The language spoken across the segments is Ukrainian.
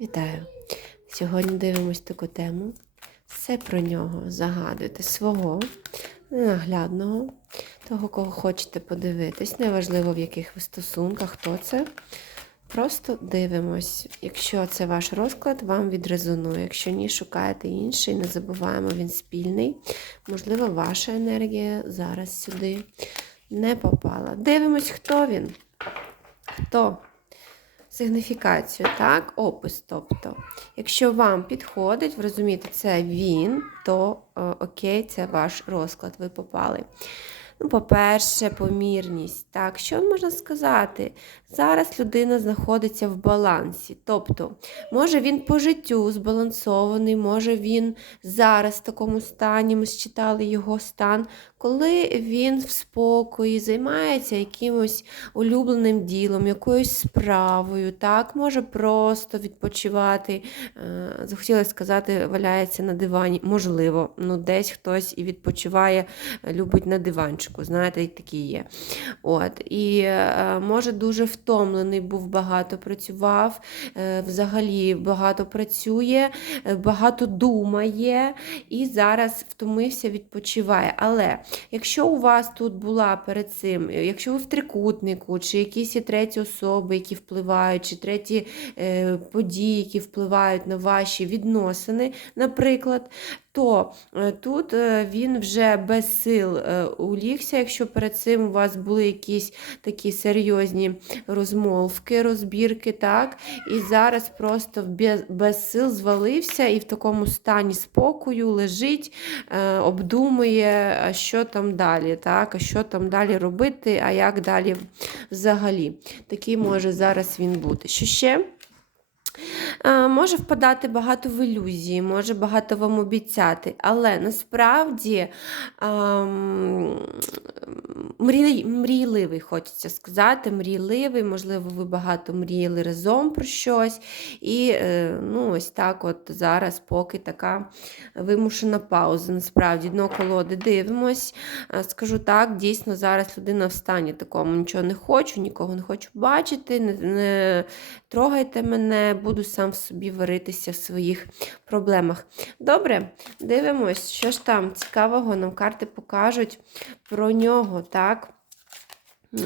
Вітаю! Сьогодні дивимось таку тему. Все про нього загадуйте свого ненаглядного, того, кого хочете подивитись. Неважливо, в яких ви стосунках, хто це. Просто дивимось. Якщо це ваш розклад, вам відрезонує. Якщо ні, шукаєте інший, не забуваємо, він спільний. Можливо, ваша енергія зараз сюди не попала. Дивимось, хто він. Хто? Сигніфікацію, так, опис. Тобто, якщо вам підходить, ви розумієте, це він, то е, окей, це ваш розклад, ви попали. Ну, по-перше, помірність. Так, що можна сказати? Зараз людина знаходиться в балансі. Тобто, може він по життю збалансований, може він зараз в такому стані, ми считали його стан, коли він в спокої, займається якимось улюбленим ділом, якоюсь справою, так, може просто відпочивати. Е, Захотілося сказати, валяється на дивані. Можливо, ну десь хтось і відпочиває, любить на диванчику. Знаєте, такі є. От. І е, може дуже втомлений був, багато працював, е, взагалі багато працює, багато думає і зараз втомився, відпочиває. Але якщо у вас тут була перед цим, якщо ви в трикутнику, чи якісь є треті особи, які впливають, чи треті е, події, які впливають на ваші відносини, наприклад, то е, тут е, він вже без сил е, улігся, якщо перед цим у вас були якісь такі серйозні розмовки, розбірки, так, і зараз просто без, без сил звалився і в такому стані спокою лежить, обдумує, а що там далі, так, а що там далі робити, а як далі взагалі. Такий може зараз він бути. Що ще? Е, Може впадати багато в ілюзії, може багато вам обіцяти, але насправді мрій, мрійливий, хочеться сказати, мрійливий, можливо, ви багато мріяли разом про щось. І е, ну, ось так от зараз поки така вимушена пауза. Насправді, дно колоди дивимось. Е, Скажу так, дійсно, зараз людина в стані такому нічого не хочу, нікого не хочу бачити, не, не трогайте мене, буду сам собі варитися в своїх проблемах. Добре, дивимось, що ж там цікавого нам карти покажуть про нього, так?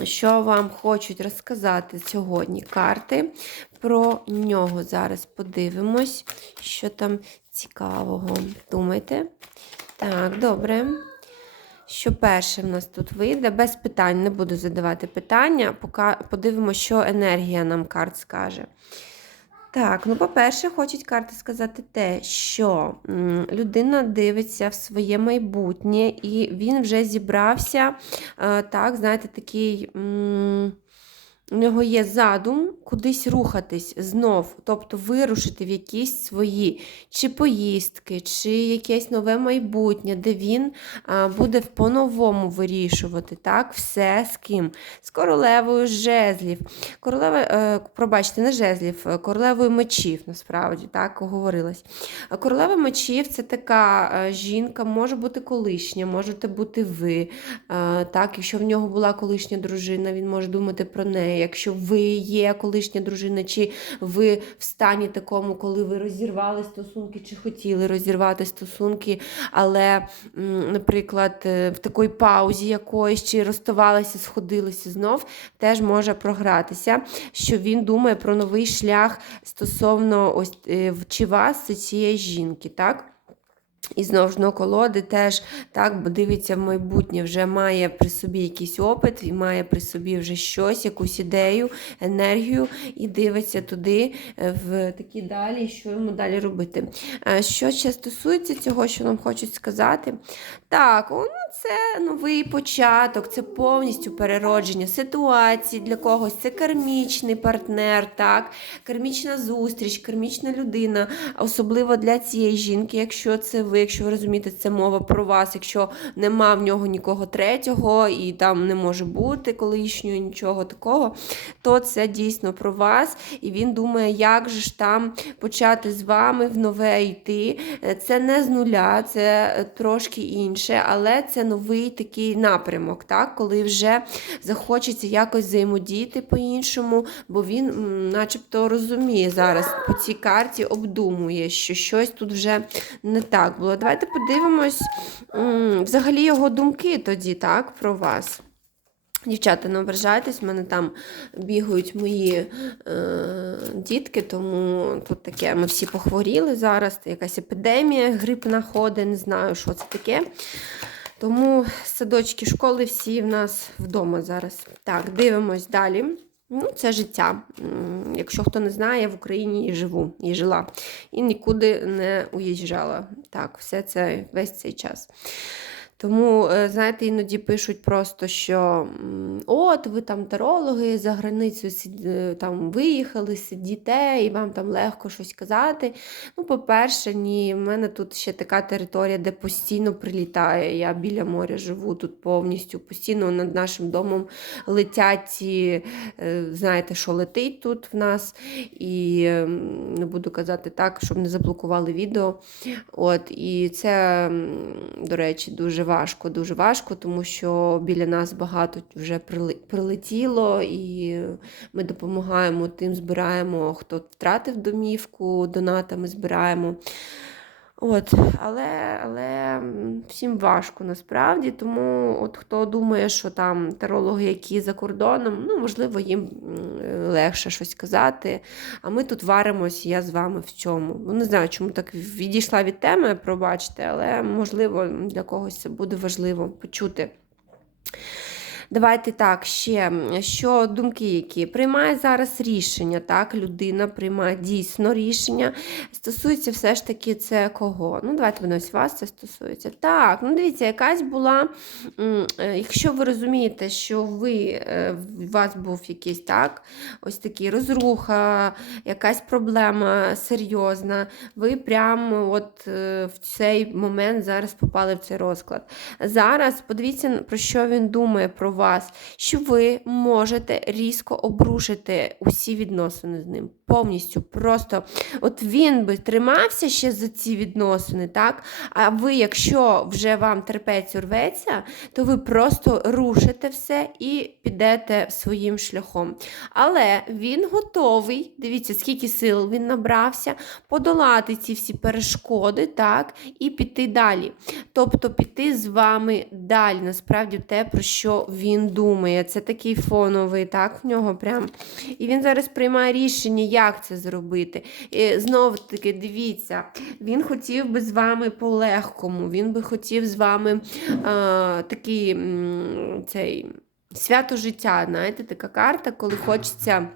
Що вам хочуть розказати сьогодні карти про нього. Зараз подивимось, що там цікавого. Думайте. Так, добре. Що перше в нас тут вийде? Без питань не буду задавати питання, подивимося, що енергія нам карт скаже. Так, ну, по-перше, хочуть карти сказати те, що людина дивиться в своє майбутнє, і він вже зібрався, е, так, знаєте, такий. У нього є задум кудись рухатись знов, тобто вирушити в якісь свої чи поїздки, чи якесь нове майбутнє, де він буде по-новому вирішувати так, все з ким. З королевою жезлів. Королева, е, пробачте, не жезлів, е, королевою мечів, насправді, так говорилось. Королева мечів це така е, жінка, може бути колишня, можете бути ви. Так, Якщо в нього була колишня дружина, він може думати про неї. Якщо ви є колишня дружина, чи ви в стані такому, коли ви розірвали стосунки, чи хотіли розірвати стосунки, але, наприклад, е, в такій паузі якоїсь, чи розставалися, сходилися знов, теж може програтися, що він думає про новий шлях стосовно ось е, чи вас, чи цієї жінки, так? І знову ж дно колоди теж так дивиться в майбутнє, вже має при собі якийсь опит, і має при собі вже щось, якусь ідею, енергію, і дивиться туди, е, в такі далі, що йому далі робити. Е, Що ще стосується цього, що нам хочуть сказати, так, це новий початок, це повністю переродження ситуації для когось, це кармічний партнер, так, кармічна зустріч, кармічна людина, особливо для цієї жінки, якщо це ви, якщо ви розумієте, це мова про вас, якщо нема в нього нікого третього і там не може бути колишнього, нічого такого, то це дійсно про вас. І він думає, як же ж там почати з вами в нове йти. Це не з нуля, це трошки інше, але це почнеться новий такий напрямок, так? коли вже захочеться якось взаємодіяти по-іншому, бо він начебто розуміє зараз по цій карті, обдумує, що щось тут вже не так було. Давайте подивимось взагалі його думки тоді, так, про вас. Дівчата, не ображайтесь, в мене там бігають мої е, дітки, тому тут таке ми всі похворіли зараз. Якась епідемія, грипна ходить, не знаю, що це таке. Тому садочки, школи всі в нас вдома зараз. Так, дивимось далі. Ну, це життя. Якщо хто не знає, я в Україні і живу, і жила. І нікуди не уїжджала. Так, все це весь цей час. Тому, е, знаєте, іноді пишуть просто, що от ви там тарологи за границю е, там виїхали, сидіте, і вам там легко щось казати. Ну, по-перше, ні, в мене тут ще така територія, де постійно прилітає. Я біля моря живу тут повністю. Постійно над нашим домом летять ці, е, знаєте, що летить тут в нас. І не буду казати так, щоб не заблокували відео. От, і це, до речі, дуже важко, дуже важко, тому що біля нас багато вже прилетіло, і ми допомагаємо тим, збираємо, хто втратив домівку, донатами збираємо. От, але, але всім важко насправді, тому от хто думає, що там тарологи, які за кордоном, ну, можливо, їм легше щось казати. А ми тут варимось, я з вами в цьому. Ну, не знаю, чому так відійшла від теми, пробачте, але можливо для когось це буде важливо почути. Давайте так, ще що думки які. Приймає зараз рішення, так, людина приймає дійсно рішення. Стосується все ж таки це кого? Ну, давайте будемо вас це стосується. Так, ну дивіться, якась була, е, якщо ви розумієте, що ви, е, у вас був якийсь так, ось такий розруха, якась проблема серйозна, ви прямо от е, в цей момент зараз попали в цей розклад. Зараз подивіться, про що він думає про вас, що ви можете різко обрушити усі відносини з ним. Повністю. Просто от він би тримався ще за ці відносини, так? А ви, якщо вже вам терпець урветься, то ви просто рушите все і підете своїм шляхом. Але він готовий, дивіться, скільки сил він набрався, подолати ці всі перешкоди, так, і піти далі. Тобто піти з вами далі, насправді, те, про що він думає. Це такий фоновий, так, в нього прям. І він зараз приймає рішення, як це зробити. І знову таки, дивіться, він хотів би з вами по-легкому, він би хотів з вами а, такий цей свято життя, знаєте, така карта, коли хочеться.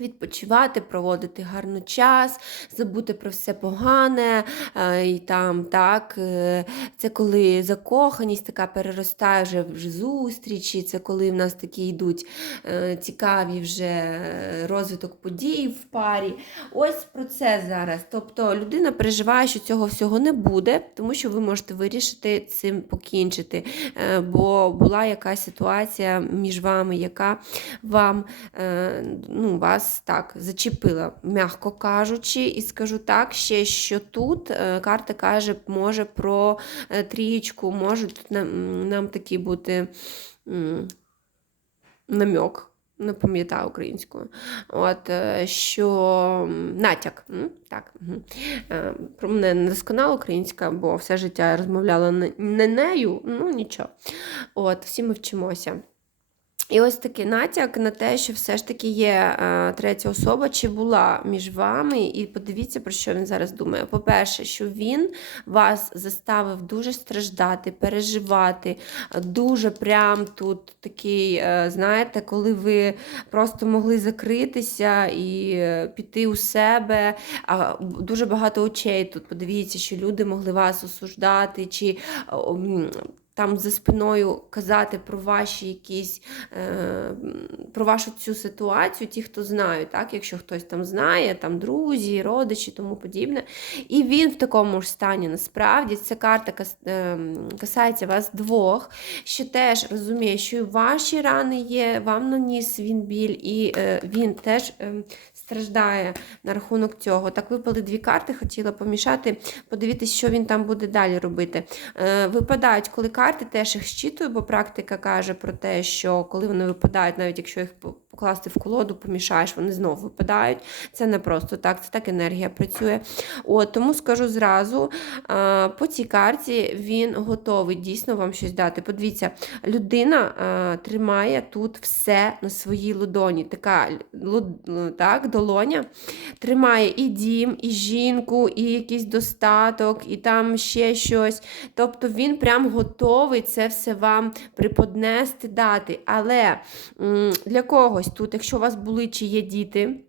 Відпочивати, проводити гарно час, забути про все погане. е, І там, так, е, Це коли закоханість така переростає вже в зустрічі, це коли в нас такі йдуть е, цікаві вже розвиток подій в парі. Ось про це зараз. Тобто людина переживає, що цього всього не буде, тому що ви можете вирішити цим покінчити. Бо була якась ситуація між вами, яка вам ну, вас так зачепила, м'яко кажучи, і скажу так, ще що тут е, карта каже, може про е, трієчку, може тут нам, нам такий бути намьок. Не пам'ятаю українською. От, е, що натяк. Так. Про мене не досконала українська, бо все життя я розмовляла не нею, ну нічого. От, всі ми вчимося. І ось такий натяк на те, що все ж таки є е, третя особа, чи була між вами, і подивіться, про що він зараз думає. По-перше, що він вас заставив дуже страждати, переживати, дуже прям тут такий, е, знаєте, коли ви просто могли закритися і е, піти у себе. А дуже багато очей тут. Подивіться, що люди могли вас осуждати, чи там за спиною казати про ваші якісь е, про вашу цю ситуацію, ті, хто знають, так, якщо хтось там знає, там друзі, родичі, тому подібне. І він в такому ж стані насправді ця карта кас, е, касається вас двох, що теж розуміє, що і ваші рани є, вам наніс він біль, і е, він теж е, страждає на рахунок цього. Так випали дві карти, хотіла помішати, подивитись, що він там буде далі робити. Е, випадають, коли карти, теж їх щитую, бо практика каже про те, що коли вони випадають, навіть якщо їх покласти в колоду, помішаєш, вони знову випадають. Це не просто так, це так енергія працює. От, тому скажу зразу, е, по цій карті він готовий дійсно вам щось дати. Подивіться, людина е, тримає тут все на своїй ладоні. Така так, долоня тримає і дім, і жінку, і якийсь достаток, і там ще щось. Тобто він прям готовий це все вам приподнести, дати. Але для когось тут, якщо у вас були чи є діти.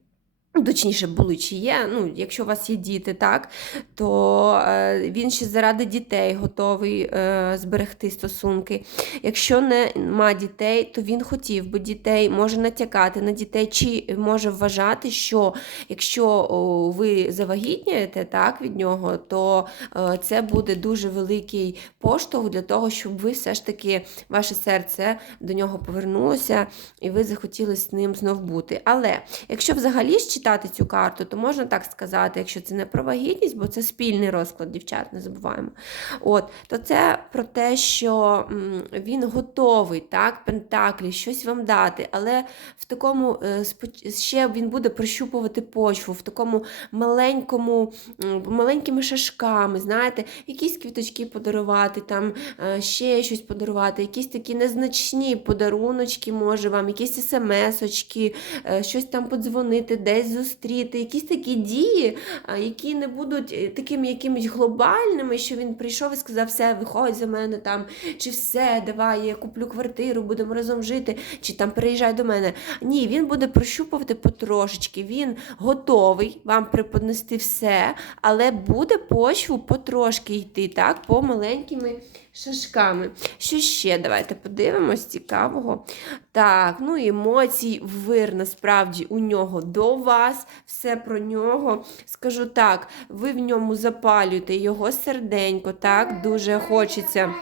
Ну, Точніше, були чи є, ну, якщо у вас є діти, так, то е, він ще заради дітей готовий е, зберегти стосунки. Якщо нема дітей, то він хотів би дітей, може натякати на дітей, чи може вважати, що якщо о, ви завагітнієте так, від нього, то е, це буде дуже великий поштовх для того, щоб ви все ж таки ваше серце до нього повернулося і ви захотіли з ним знов бути. Але якщо взагалі ж читати цю карту, то можна так сказати, якщо це не про вагітність, бо це спільний розклад дівчат, не забуваємо. От, то це про те, що він готовий, так, Пентаклі, щось вам дати, але в такому е, ще він буде прощупувати почву, в такому маленькому, маленькими шашками, знаєте, якісь квіточки подарувати, там е, ще щось подарувати, якісь такі незначні подаруночки, може вам, якісь смс-очки, е, щось там подзвонити, десь зустріти, якісь такі дії, які не будуть е, такими якимись глобальними, що він прийшов і сказав, все, виходь за мене там, чи все, давай, я куплю квартиру, будемо разом жити, чи там переїжджай до мене. Ні, він буде прощупувати потрошечки, він готовий вам преподнести все, але буде почву потрошки йти, так, по маленькими шашками. Що ще? Давайте подивимось цікавого. Так, ну емоцій вир насправді у нього до вас, все про нього. Скажу так, ви в ньому запалюєте його серденько, так, дуже хочеться.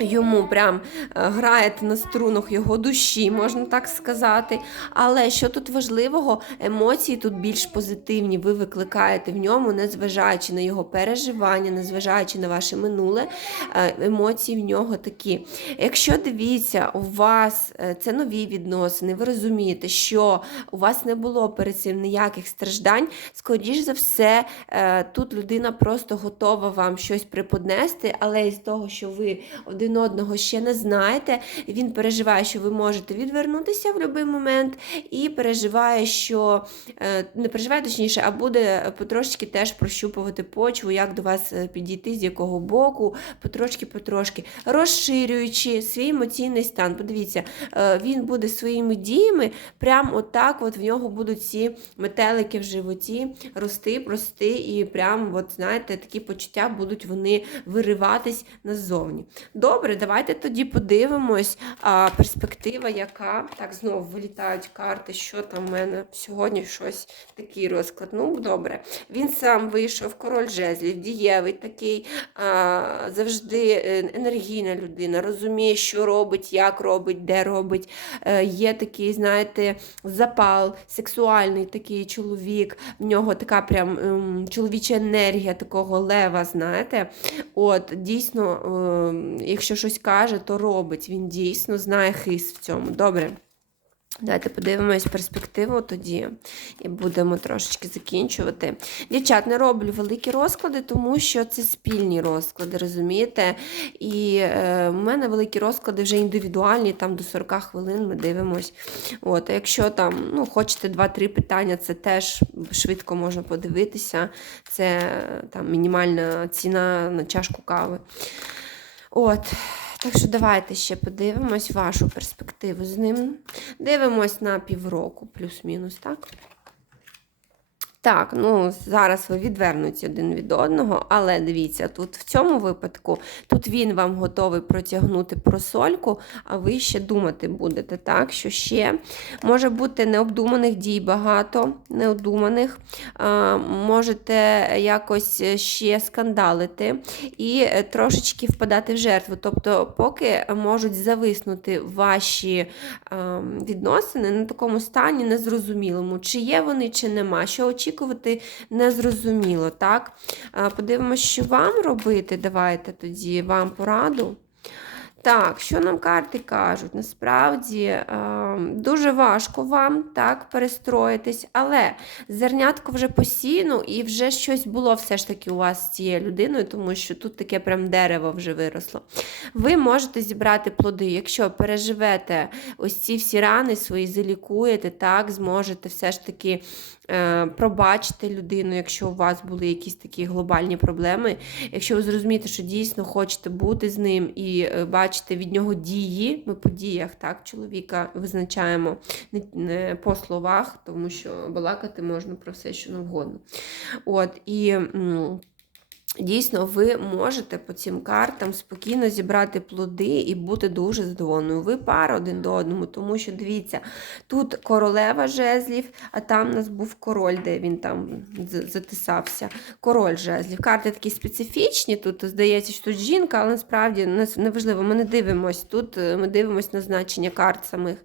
Йому прям е, граєте на струнах його душі, можна так сказати. Але що тут важливого, емоції тут більш позитивні. Ви викликаєте в ньому, незважаючи на його переживання, незважаючи на ваше минуле, е, емоції в нього такі. Якщо дивіться, у вас е, це нові відносини, ви розумієте, що у вас не було перед цим ніяких страждань, скоріш за все, тут людина просто готова вам щось приподнести, але із того, що ви один одного ще не знаєте, він переживає, що ви можете відвернутися в будь-який момент, і переживає, що е, не переживає точніше, а буде потрошки теж прощупувати почву, як до вас е, підійти, з якого боку, потрошки-потрошки, розширюючи свій емоційний стан. Подивіться, е, він буде своїми діями, прям отак от в нього будуть ці метелики в животі рости, прости, і прям, от, знаєте, такі почуття будуть вони вириватись назовні. Добре, давайте тоді подивимось. А, перспектива, яка. Так, знову вилітають карти, що там в мене сьогодні щось такий розклад. Ну, добре. Він сам вийшов, король жезлів, дієвий такий, а, завжди е, енергійна людина, розуміє, що робить, як робить, де робить. Е, Є такий, знаєте, запал, сексуальний такий чоловік. В нього така прям ем, чоловіча енергія такого лева, знаєте. От, дійсно, ем, якщо щось каже, то робить. Він дійсно знає хист в цьому. Добре. Давайте подивимось перспективу тоді і будемо трошечки закінчувати. Дівчат, не роблю великі розклади, тому що це спільні розклади, розумієте? І е, у мене великі розклади вже індивідуальні, там до 40 хвилин ми дивимось. От, а якщо там ну, хочете 2-3 питання, це теж швидко можна подивитися. Це е, там мінімальна ціна на чашку кави. От. Так що давайте ще подивимось вашу перспективу з ним. Дивимось на півроку, плюс-мінус, так? Так, ну зараз ви відвернуться один від одного, але дивіться, тут в цьому випадку тут він вам готовий протягнути просольку, а ви ще думати будете, так? Що ще може бути необдуманих дій багато, необдуманих, а, можете якось ще скандалити і трошечки впадати в жертву. Тобто, поки можуть зависнути ваші а, відносини на такому стані незрозумілому, чи є вони, чи нема. Що очікувати незрозуміло. так? А, Подивимося, що вам робити. Давайте тоді вам пораду. Так, що нам карти кажуть? Насправді дуже важко вам так перестроїтись, але зернятко вже посіяно і вже щось було все ж таки у вас з цією людиною, тому що тут таке прям дерево вже виросло. Ви можете зібрати плоди, якщо переживете ось ці всі рани свої, залікуєте, так, зможете все ж таки е, пробачити людину, якщо у вас були якісь такі глобальні проблеми. Якщо ви зрозумієте, що дійсно хочете бути з ним і е, бачите від нього дії, ми по діях так, чоловіка визначаємо не по словах, тому що балакати можна про все, що навгодно. От, і... Дійсно, ви можете по цим картам спокійно зібрати плоди і бути дуже задоволеною. Ви пара один до одному, тому що дивіться, тут королева жезлів, а там у нас був король, де він там затисався. Король жезлів. Карти такі специфічні. Тут здається, що тут жінка, але насправді нас- неважливо, ми не дивимось. Тут ми дивимось на значення карт самих.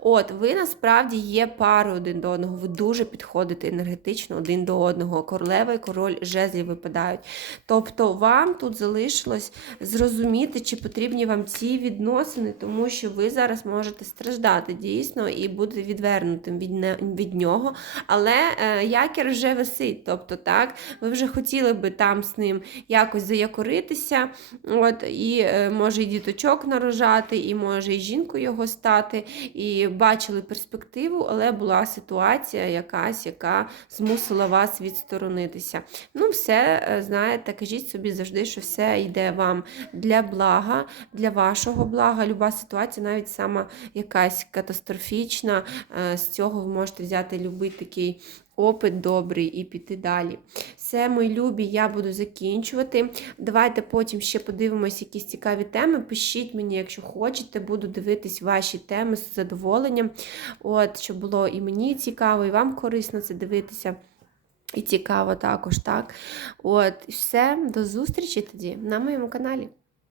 От, ви насправді є парою один до одного. Ви дуже підходите енергетично один до одного. Королева і король жезлів випадають. Тобто вам тут залишилось зрозуміти, чи потрібні вам ці відносини, тому що ви зараз можете страждати дійсно і бути відвернутим від, не, від нього. Але е, якір вже висить. Тобто, так, ви вже хотіли би там з ним якось заякоритися, от, і е, може і діточок нарожати, і може і жінку його стати, і бачили перспективу, але була ситуація якась, яка змусила вас відсторонитися. Ну, все, е, знаєте, кажіть собі завжди, що все йде вам для блага, для вашого блага. Люба ситуація, навіть сама якась катастрофічна, е, з цього ви можете взяти любий такий. Опит добрий і піти далі. Все, мої любі, я буду закінчувати. Давайте потім ще подивимося якісь цікаві теми. Пишіть мені, якщо хочете, буду дивитись ваші теми з задоволенням. От, щоб було і мені цікаво, і вам корисно це дивитися. І цікаво також, так? От, все, до зустрічі тоді на моєму каналі.